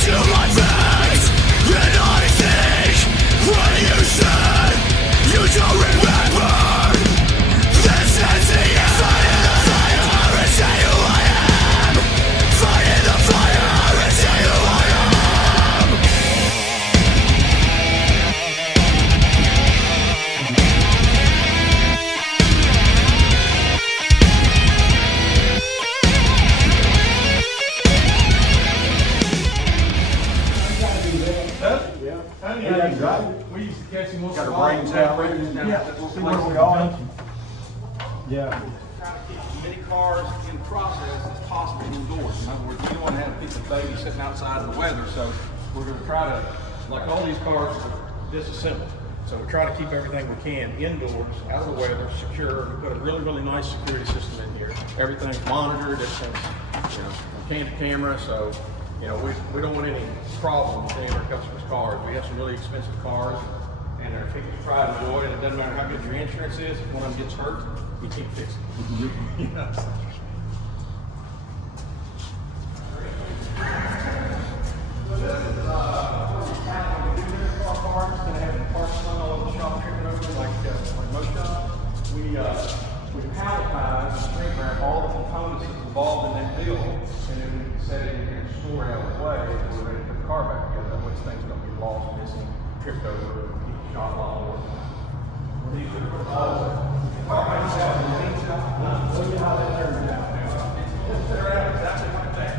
to my face, and I think what you said, you don't remember. This is the end. Fighting the fire and say who I am. Fighting the fire and say who I am. We used to catch him once in a Got a while. brains out. Yeah. See where we are. Yeah. Try to keep as many cars in process as possible indoors. In other words, we don't want to have a piece of baby sitting outside in the weather, so we're going to try to, like all these cars are disassembled. So we try to keep everything we can indoors, out of the weather, secure. We put a really, really nice security system in here. Everything's monitored, everything's, you know, from camera, so you know, we don't want any problems with any of our customers' cars. We have some really expensive cars, and they're tickets to try and enjoy, and it doesn't matter how good your insurance is, if one of them gets hurt, you can't fix it. You know? We palletize and shrink wrap all the components that's involved in that deal, and then we set it in here and store it out of the way, and we're ready to put the car back together, which things don't get lost, missing, tripped over, shot along. These are all look at how that turned out. They're out exactly like that.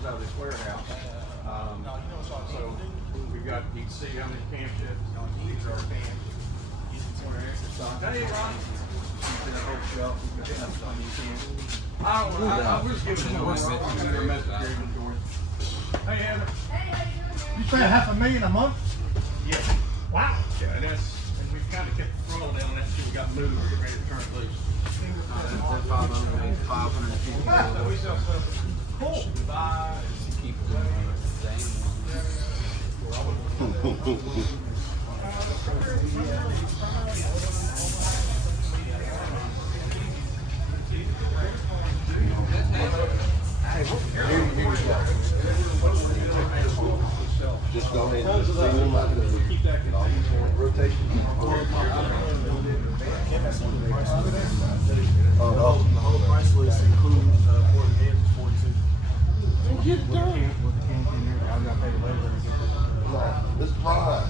Out of this warehouse. So we've got, you can see how many cam sheds. These are our cams. Hey, Ron. That whole shelf. I was giving them a message here inventory. Hey, Heather. You spend $500,000 a month? Yeah. Wow. Yeah, and we've kind of kept the throttle down on that until we got moved and get ready to turn it loose. That's 550. So we sell stuff. Cool. Goodbye. Keep it just go ahead and see them. Keep that Rotation. The whole price list includes pouring hands is 42. Get done. With the can in here, I've got to pay the labor to get Mr. Brian.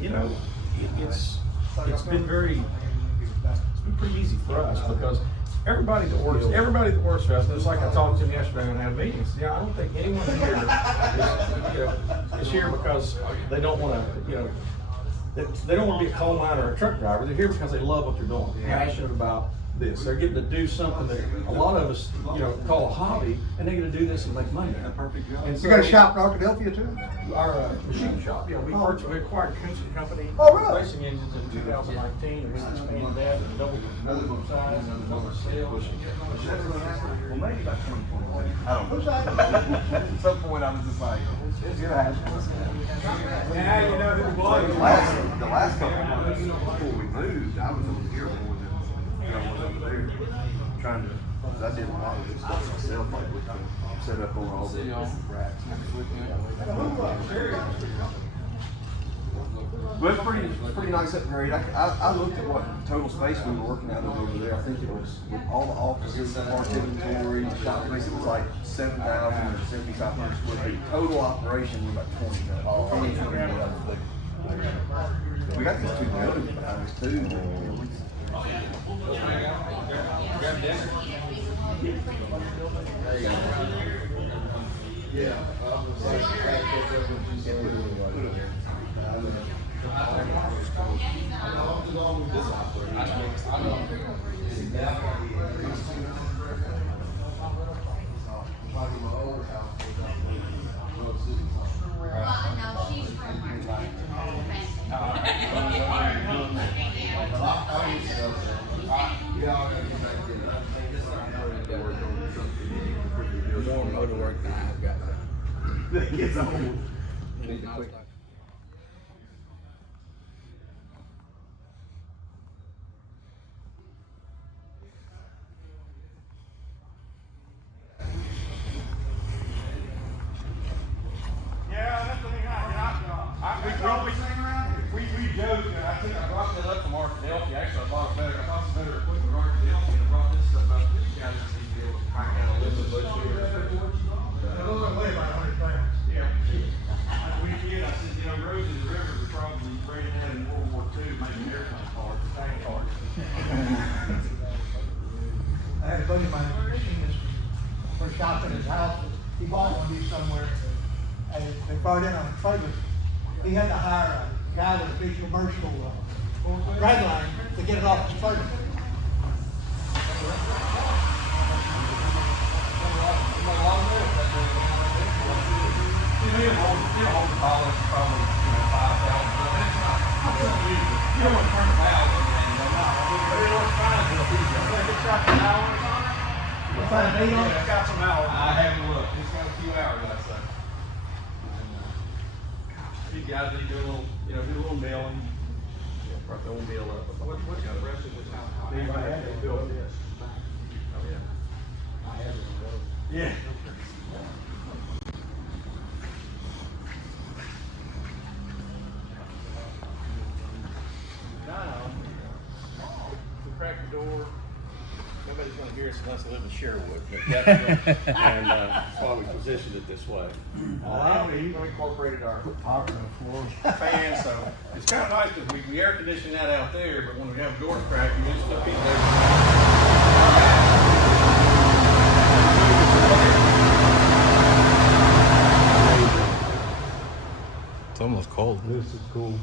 You know, it's been pretty easy for us because everybody that works for us, just like I talked to him yesterday when I had a meeting, said, I don't think anyone here is here because they don't want to, they don't want to be a coal miner or a truck driver. They're here because they love what they're doing, passionate about this. They're getting to do something that a lot of us, call a hobby, and they get to do this and make money. perfect job. And so, You got a shop in Arkadelphia too? our machine shop, we acquired Coonson Company racing engines in 2019, and we expanded that and doubled the size and doubled the sales. Well, maybe about 2021. I don't know. Who's that? At some point, I was just like, it's gonna happen. Yeah, you know who was. The last couple of months before we moved, I was over here more than I was over there. Trying to, because I did a lot of this stuff myself, like with the set up on all the different racks. But it's pretty nice upgrade. I looked at what total space we were working out of over there. I think it was with all the offices, market inventory, shop space, it was like 7,000 or 7,500 square feet. Total operation was about 20 million. We got these two buildings behind us too. Yeah. That gets old. Need to quit. Yeah, that's the thing. We joked. I brought that up from Arkadelphia. Actually, I bought it better. I bought some better equipment from Arkadelphia, and I brought this stuff up to you guys to see if you able to crank out a little bit bush here. Those are weigh about 100 pounds. Yeah. We did. I said, you know, roads in the river were probably rated out in World War II, maybe airplane cars, tank cars. I had a buddy of mine for shopping his house. He bought one of these somewhere, and they brought it in on a trailer. He had to hire a guy with a big commercial drag line to get it off his trailer. You know, polish probably, you know, 5,000, but it's not. You don't want to turn it out and it works fine for the people. It's got some hours on it. What's that, an 8 on it? It's got some hours. I haven't looked. It's got a few hours, I'd say. These guys, they do a little, you know, do a little nailing. Brought the old nail up. What's the rest of the town? They built this. Oh, yeah. I have it. Yeah. Crack the door. Nobody's going to hear us unless they live in Sherwood, but definitely. And that's why we positioned it this way. We incorporated our fan, so it's kind of nice because we air condition that out there, but when we have doors cracked, we just look in there. It's almost cold. This is cool.